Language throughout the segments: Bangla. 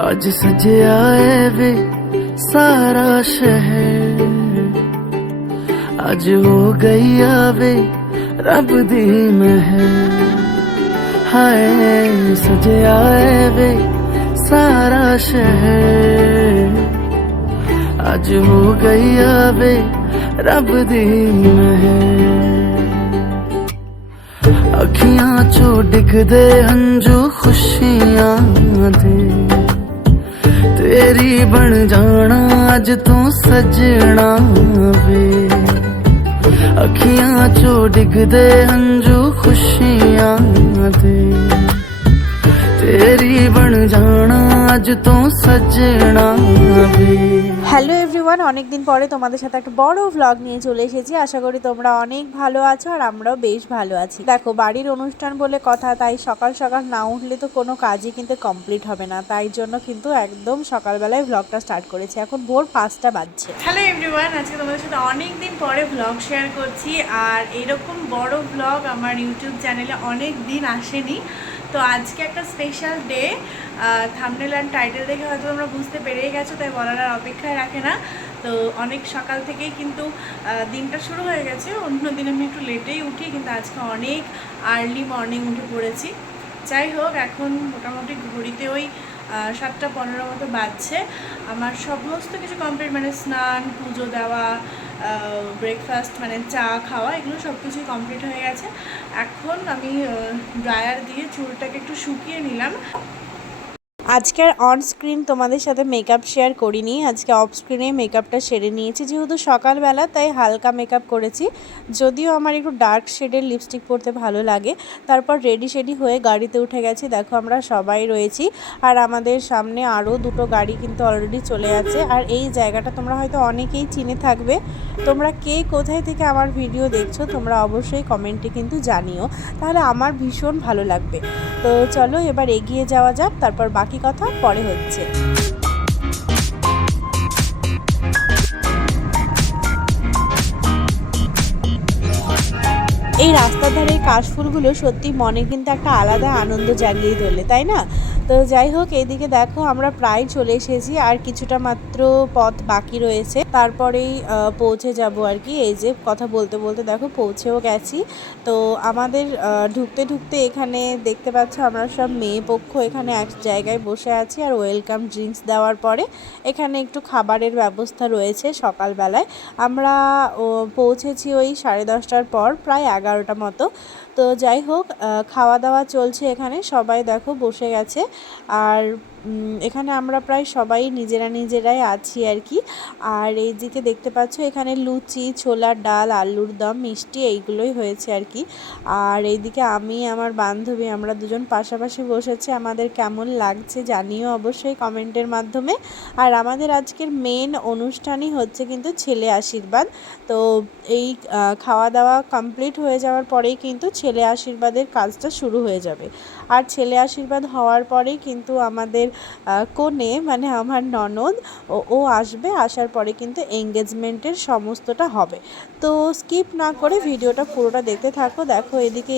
आज सजे आए वे सारा शहर। आज हो गई आवे रब दी मह हाय, सजे आए वे सारा शहर। आज हो गई आवे रब दी मह अखियाँ चो डिगदे हंजू खुशियाँ दे। ਤੇਰੀ ਬਣ ਜਾਣਾ ਅੱਜ ਤੂੰ ਸਜਣਾ ਵੇ। ਅੱਖੀਆਂ ਚੋਂ ਡਿੱਗਦੇ ਹੰਝੂ ਖੁਸ਼ੀਆਂ ਦੇ। तेरी बन जाना आज तो सजना হ্যালো এভরিওয়ান অনেক দিন পরে তোমাদের সাথে একটা বড় ভ্লগ নিয়ে চলে এসেছি। আশা করি তোমরা অনেক ভালো আছো আর আমরাও বেশ ভালো আছি। দেখো বাড়ির অনুষ্ঠান বলে কথা তাই সকাল সকাল না উঠলে তো কোনো কাজই কিন্তু কমপ্লিট হবে না। তাই জন্য কিন্তু একদম সকালবেলায় ভ্লগটা স্টার্ট করেছি। এখন ভোর পাঁচটা বাজছে। হ্যালো এভরিওয়ান আজকে তোমাদের সাথে অনেক দিন পরে ভ্লগ শেয়ার করছি। আর এরকম বড় ভ্লগ আমার ইউটিউব চ্যানেলে অনেক দিন আসেনি। তো আজকে একটা special day thumbnail and title দেখে হয়তো আমরা বুঝতে পেরেই গেছো, তাই বলার আর অপেক্ষায় রাখে না। তো অনেক সকাল থেকেই কিন্তু দিনটা শুরু হয়ে গেছে, অন্য দিন আমি একটু লেটেই উঠি, কিন্তু আজকে অনেক আর্লি মর্নিং উঠে পড়েছি। যাই হোক, এখন মোটামুটি ঘড়িতে ওই সাতটা পনেরো মতো বাজছে। আমার সমস্ত কিছু কমপ্লিট মানে স্নান, পুজো দেওয়া ব্রেকফাস্ট মানে চা, খাওয়া, এগুলো সব কিছুই কমপ্লিট হয়ে গেছে। এখন আমি ড্রায়ার দিয়ে চুলটাকে একটু শুকিয়ে নিলাম। আজকে আর অন স্ক্রিন তোমাদের সাথে মেকআপ শেয়ার করিনি। আজকে অফ স্ক্রিনে মেকআপটা সেরে নিয়েছি। যেহেতু সকালবেলা, তাই হালকা মেকআপ করেছি। যদিও আমার একটু ডার্ক শেডের লিপস্টিক পরতে ভালো লাগে। তারপর রেডি শেডি হয়ে গাড়িতে উঠে গেছি। দেখো আমরা সবাই রয়েছি। আর আমাদের সামনে আরও দুটো গাড়ি কিন্তু অলরেডি চলে আছে। আর এই জায়গাটা তোমরা হয়তো অনেকেই চিনে থাকবে। তোমরা কে কোথায় থেকে আমার ভিডিও দেখছ, তোমরা অবশ্যই কমেন্টে কিন্তু জানিও। তাহলে আমার ভীষণ ভালো লাগবে। তো চলো এবার এগিয়ে যাওয়া যাক। তারপর বাকি কথা পরে হচ্ছে। এই রাস্তার ধারে কাশফুলগুলো সত্যি মনে কিন্তু একটা আলাদা আনন্দ জাগিয়ে তোলে, তাই না? তো যাই হোক এইদিকে দেখো আমরা প্রায় চলে এসেছি আর কিছুটা মাত্র পথ বাকি রয়েছে। তারপরেই পৌঁছে যাব আর কি। এই যে কথা বলতে বলতে দেখো পৌঁছেও গেছি। তো আমাদের ঢুকতে ঢুকতে এখানে দেখতে পাচ্ছ আমরা সব মেয়ে পক্ষ এখানে এক জায়গায় বসে আছি আর ওয়েলকাম ড্রিঙ্কস দেওয়ার পরে এখানে একটু খাবারের ব্যবস্থা রয়েছে সকালবেলায়। আমরা পৌঁছেছি ওই সাড়ে দশটার পর, প্রায় এগারোটা মতো। তো যাই হোক খাওয়া দাওয়া চলছে এখানে সবাই দেখো বসে গেছে। আর এখানে আমরা প্রায় সবাই নিজেরা নিজেরাই আছি আর কি। আর এইদিকে দেখতে পাচ্ছ, এখানে লুচি, ছোলার ডাল, আলুর দম, মিষ্টি এইগুলোই হয়েছে আর কি। আর এইদিকে আমি, আমার বান্ধবী, আমরা দুজন পাশাপাশি বসেছি। আমাদের কেমন লাগছে জানিও অবশ্যই কমেন্টের মাধ্যমে। আর আমাদের আজকের মেন অনুষ্ঠানই হচ্ছে কিন্তু ছেলে আশীর্বাদ। তো এই খাওয়া দাওয়া কমপ্লিট হয়ে যাওয়ার পরেই কিন্তু ছেলে আশীর্বাদের কাজটা শুরু হয়ে যাবে। আর ছেলে আশীর্বাদ হওয়ার পরেই কিন্তু আমাদের কনে মানে আমার ননদ, ও ও আসবে, আসার পরে কিন্তু এঙ্গেজমেন্টের সমস্তটা হবে। তো স্কিপ না করে ভিডিওটা পুরোটা দেখতে থাকো। দেখো এদিকে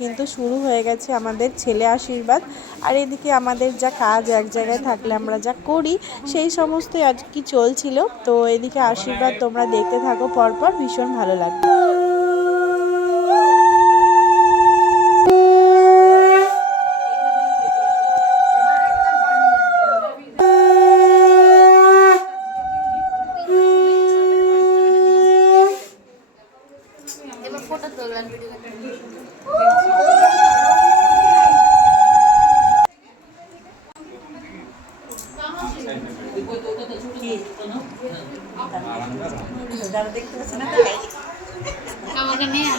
কিন্তু শুরু হয়ে গেছে আমাদের ছেলে আশীর্বাদ। আর এদিকে আমাদের যা কাজ এক জায়গায় থাকলে আমরা যা করি, সেই সমস্তই আজ কি চলছিল। তো এদিকে আশীর্বাদ তোমরা দেখতে থাকো পরপর, ভীষণ ভালো লাগবে।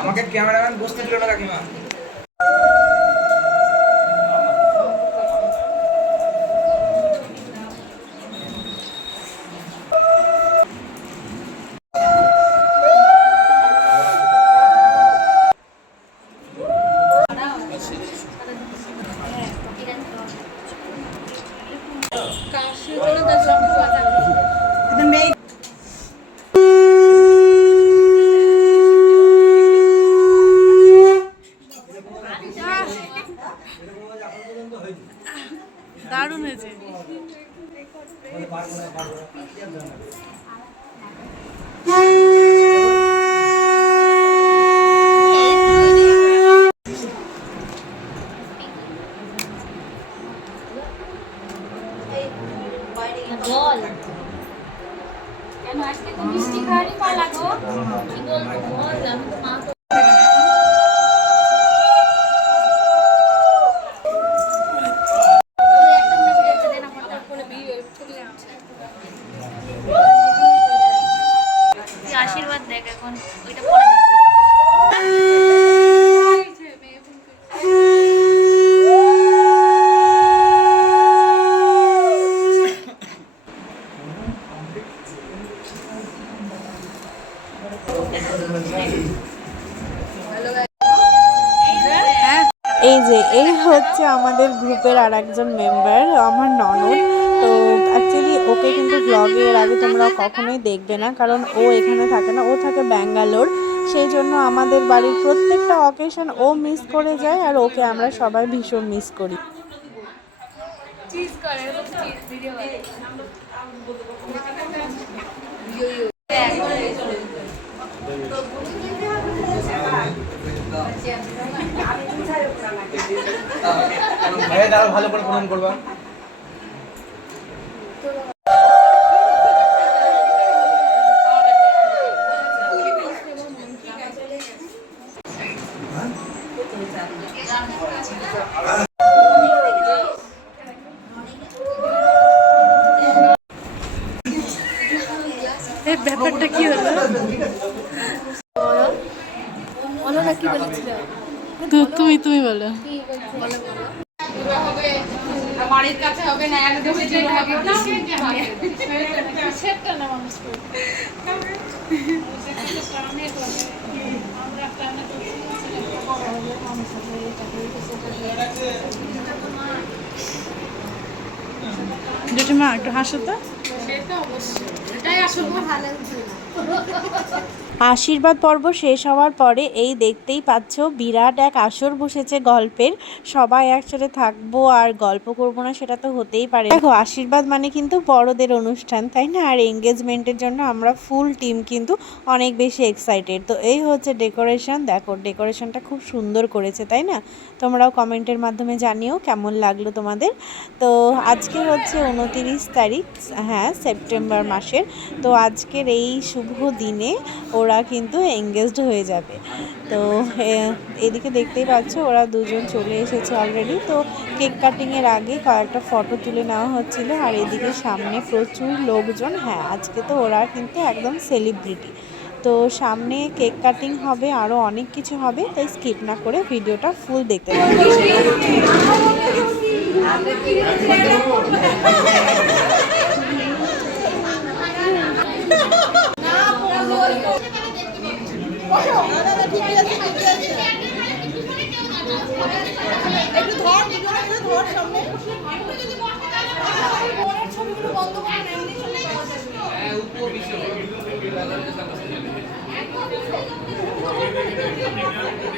আমাকে ক্যামেরাম্যান বসতে দিল না কাকিমা দারুণ হয়েছে জল কেন আজকে তো মিষ্টি খাওয়ারই পালা গো কি বলব বল আমি তো মা তো একটা মনে করে একটা দেন আমার তারপরে বিয়ে ছবি উঠছে তুই আশীর্বাদ দেখ এখন এই যে এই হচ্ছে আমাদের গ্রুপের আর একজন মেম্বার আমার ননদ। ওকে কিন্তু ব্লগে এর আগে তোমরা কখনোই দেখবে না, কারণ ও এখানে থাকে না, ও থাকে ব্যাঙ্গালোর। সেই জন্য আমাদের বাড়ির প্রত্যেকটা অকেশন ও মিস করে যায় আর ওকে আমরা সবাই ভীষণ মিস করি। ভালো করে প্রণাম করবা এই ব্যাপারটা কি হলো বলো না কি বলেছিল তো তুমি তুমি বলো বাড়ির কাছে হবে না একদম হবে না সেটা না মানুষ জেঠিমা একটু হাসো তো। এটাই আসলে ভালো আশীর্বাদ পর্ব শেষ হওয়ার পরে এই দেখতেই পাচ্ছ বিরাট এক আসর বসেছে গল্পের। সবাই একসাথে থাকব আর গল্প করব না, সেটা তো হতেই পারে। দেখো, আশীর্বাদ মানে কিন্তু বড়দের অনুষ্ঠান, তাই না? আর এঙ্গেজমেন্টের জন্য আমরা ফুল টিম কিন্তু অনেক বেশি এক্সাইটেড তো এই হচ্ছে ডেকোরেশন দেখো ডেকোরেশনটা খুব সুন্দর করেছে, তাই না? তোমরাও কমেন্টের মাধ্যমে জানিও কেমন লাগল তোমাদের। তো আজকে হচ্ছে উনতিরিশ তারিখ হ্যাঁ সেপ্টেম্বর মাসের। তো আজকের এই শুভ দিনে ওরা কিন্তু এঙ্গেজড হয়ে যাবে। তো এদিকে দেখতেই পাচ্ছ ওরা দুজন চলে এসেছে অলরেডি তো কেক কাটিংয়ের আগে কয়েকটা ফটো তুলে নেওয়া হচ্ছিল আর এদিকে সামনে প্রচুর লোকজন। হ্যাঁ আজকে তো ওরা কিন্তু একদম সেলিব্রিটি তো সামনে কেক কাটিং হবে আরও অনেক কিছু হবে, তাই স্কিপ না করে ভিডিওটা ফুল দেখতে থাকবে Thank you.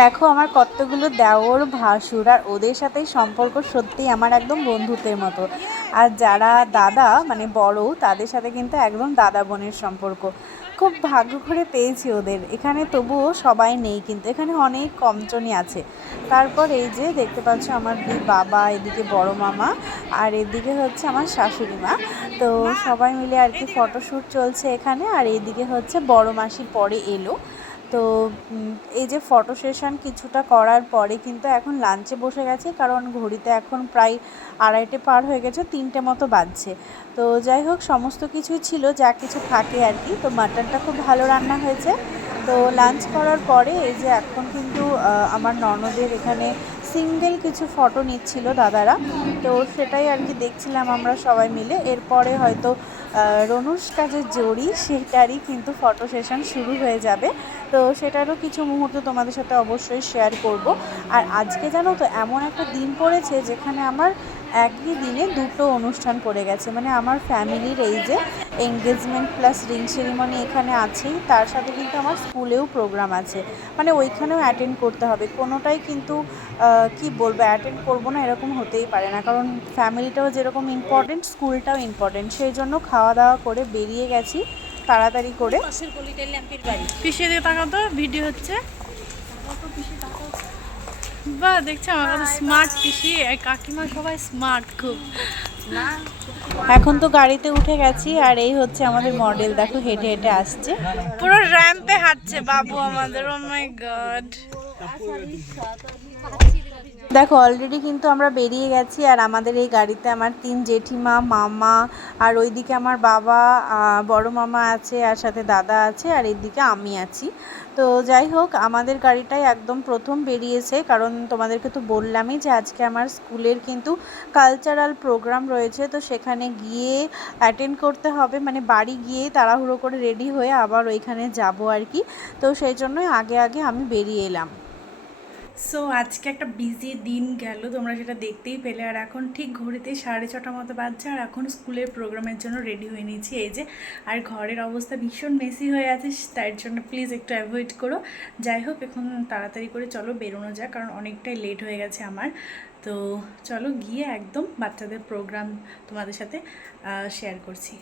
দেখো, আমার কতগুলো দেওর, ভাসুর আর ওদের সাথে সম্পর্ক সত্যিই আমার একদম বন্ধুত্বের মতো। আর যারা দাদা মানে বড়, তাদের সাথে কিন্তু একদম দাদা বোনের সম্পর্ক। খুব ভাগ্য করে পেয়েছি ওদের। এখানে তবুও সবাই নেই কিন্তু, এখানে অনেক কমজনই আছে। তারপর এই যে দেখতে পাচ্ছ আমার দুই বাবা, এদিকে বড় মামা আর এদিকে হচ্ছে আমার শাশুড়ি মা। তো সবাই মিলে আর কি ফটোশ্যুট চলছে এখানে। আর এইদিকে হচ্ছে বড় মাসি পরে এলো। তো এই যে ফটো সেশন কিছুটা করার পরে কিন্তু এখন লাঞ্চে বসে গেছে, কারণ ঘড়িতে এখন প্রায় আড়াইটে পার হয়ে গেছে, তিনটে মতো বাজছে। তো যাই হোক, সমস্ত কিছুই ছিল, যা কিছু থাকে আর কি। তো মাটনটা খুব ভালো রান্না হয়েছে। তো লাঞ্চ করার পরে এই যে এখন কিন্তু আমার ননদের এখানে সিঙ্গেল কিছু ফটো নিচ্ছিল দাদারা। তো সেটাই আর কি দেখছিলাম আমরা সবাই মিলে। এরপরে হয়তো রনুষ যে জড়ি সেটারই কিন্তু ফটো সেশন শুরু হয়ে যাবে। তো সেটারও কিছু মুহূর্ত তোমাদের সাথে অবশ্যই শেয়ার করব। আর আজকে জানো তো, এমন একটা দিন পড়েছে যেখানে আমার একই দিনে দুটো অনুষ্ঠান পড়ে গেছে। মানে আমার ফ্যামিলির এই যে এঙ্গেজমেন্ট প্লাস রিং সেরিমনি এখানে আছেই তার সাথে কিন্তু আমার স্কুলেও প্রোগ্রাম আছে। মানে ওইখানেও অ্যাটেন্ড করতে হবে। কোনোটাই কিন্তু কি বলব অ্যাটেন্ড করব না এরকম হতেই পারে না। কারণ ফ্যামিলিটাও যেরকম ইম্পর্টেন্ট স্কুলটাও ইম্পর্টেন্ট সেই জন্য খাওয়া দাওয়া করে বেরিয়ে গেছি তাড়াতাড়ি করে। পিছিয়ে দিয়ে তাকাও তো ভিডিও হচ্ছে। বাহ দেখছ আমার কত স্মার্ট পিসি। কাকিমা সবাই স্মার্ট খুব। এখন তো গাড়িতে উঠে গেছি আর এই হচ্ছে আমাদের মডেল দেখো হেঁটে হেঁটে আসছে। পুরো র্যাম্পে হাঁটছে বাবু আমাদের ও মাই গড দেখো অলরেডি কিন্তু আমরা বেরিয়ে গেছি আর আমাদের এই গাড়িতে আমার তিন জেঠিমা, মামা আর ওইদিকে আমার বাবা বড় মামা আছে আর সাথে দাদা আছে আর এইদিকে আমি আছি। তো যাই হোক, আমাদের গাড়িটাই একদম প্রথম বেরিয়েছে কারণ তোমাদেরকে তো বললামই যে আজকে আমার স্কুলের কিন্তু কালচারাল প্রোগ্রাম রয়েছে। তো সেখানে গিয়ে অ্যাটেন্ড করতে হবে মানে বাড়ি গিয়ে তাড়াহুড়ো করে রেডি হয়ে আবার ওইখানে যাব আর কি। তো সেই জন্যই আগে আগে আমি বেরিয়ে এলাম। সো আজকে একটা বিজি দিন গেল, তোমরা সেটা দেখতেই পেলে। আর এখন ঠিক ঘড়িতে সাড়ে ছটা মতো বাজছে, আর এখন স্কুলের প্রোগ্রামের জন্য রেডি হয়ে নিয়েছি। এই যে, আর ঘরের অবস্থা ভীষণ মেসি হয়ে আছে তার জন্য প্লিজ একটু অ্যাভয়েড করো। যাই হোক, এখন তাড়াতাড়ি করে চলো বেরোনো যাক, কারণ অনেকটাই লেট হয়ে গেছে আমার। তো চলো গিয়ে একদম বাচ্চাদের প্রোগ্রাম তোমাদের সাথে শেয়ার করছি।